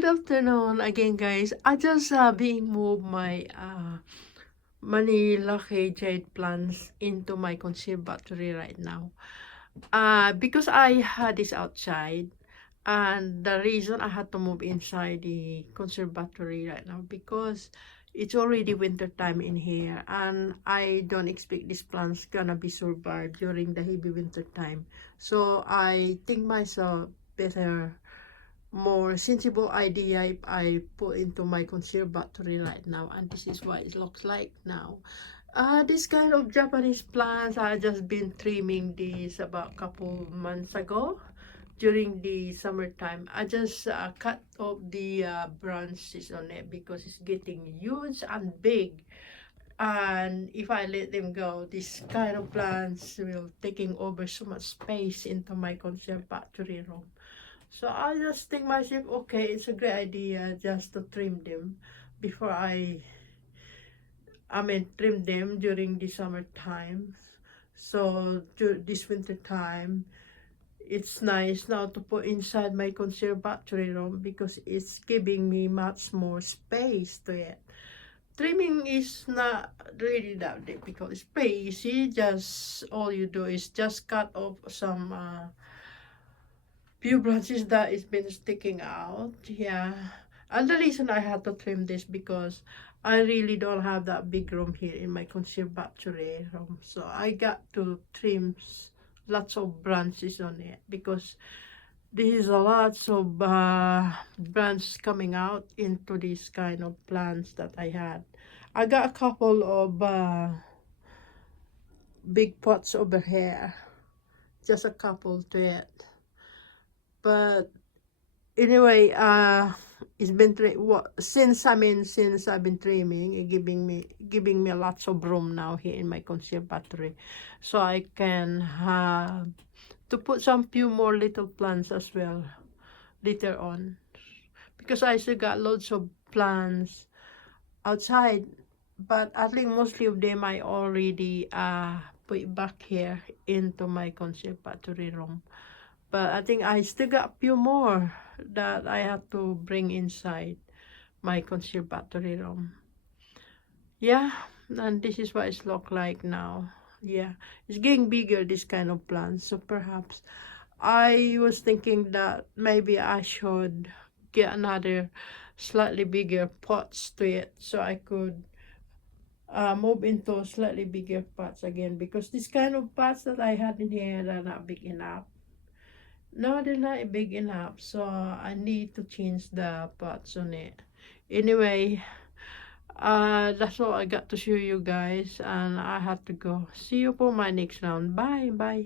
Good afternoon again, guys. I just being moved my Manila jade plants into my conservatory right now. Because I had this outside, and the reason I had to move inside the conservatory right now because it's already winter time in here, and I don't expect these plants gonna be survive during the heavy winter time. So I think myself better more sensible idea if I put into my conservatory right now, and this is what it looks like now. This kind of Japanese plants, I just been trimming this about a couple months ago during the summertime. I just cut off the branches on it because it's getting huge and big, and if I let them go, this kind of plants will taking over so much space into my conservatory room. So I just think myself, okay, it's a great idea just to trim them before trim them during the summer time. So this winter time, it's nice now to put inside my conservatory room because it's giving me much more space to it. Trimming is not really that difficult. It's pretty easy. Just all you do is just cut off some few branches that is been sticking out. Yeah, and the reason I had to trim this because I really don't have that big room here in my conservatory room, so I got to trim lots of branches on it because this is a lots of branches coming out into this kind of plants that I had. I got a couple of big pots over here, just a couple to it, but anyway, it's been since I've been trimming, it giving me lots of room now here in my conservatory, so I can have to put some few more little plants as well later on, because I still got loads of plants outside, but I think mostly of them I already put back here into my conservatory room. But I think I still got a few more that I have to bring inside my conservatory room. Yeah, and this is what it's look like now. Yeah, it's getting bigger, this kind of plant. So perhaps I was thinking that maybe I should get another slightly bigger pots to it so I could move into slightly bigger pots again, because this kind of pots that I had in here are not big enough. No, they're not big enough, so I need to change the pots on it. Anyway, that's all I got to show you guys, and I have to go. See you for my next round. Bye, bye.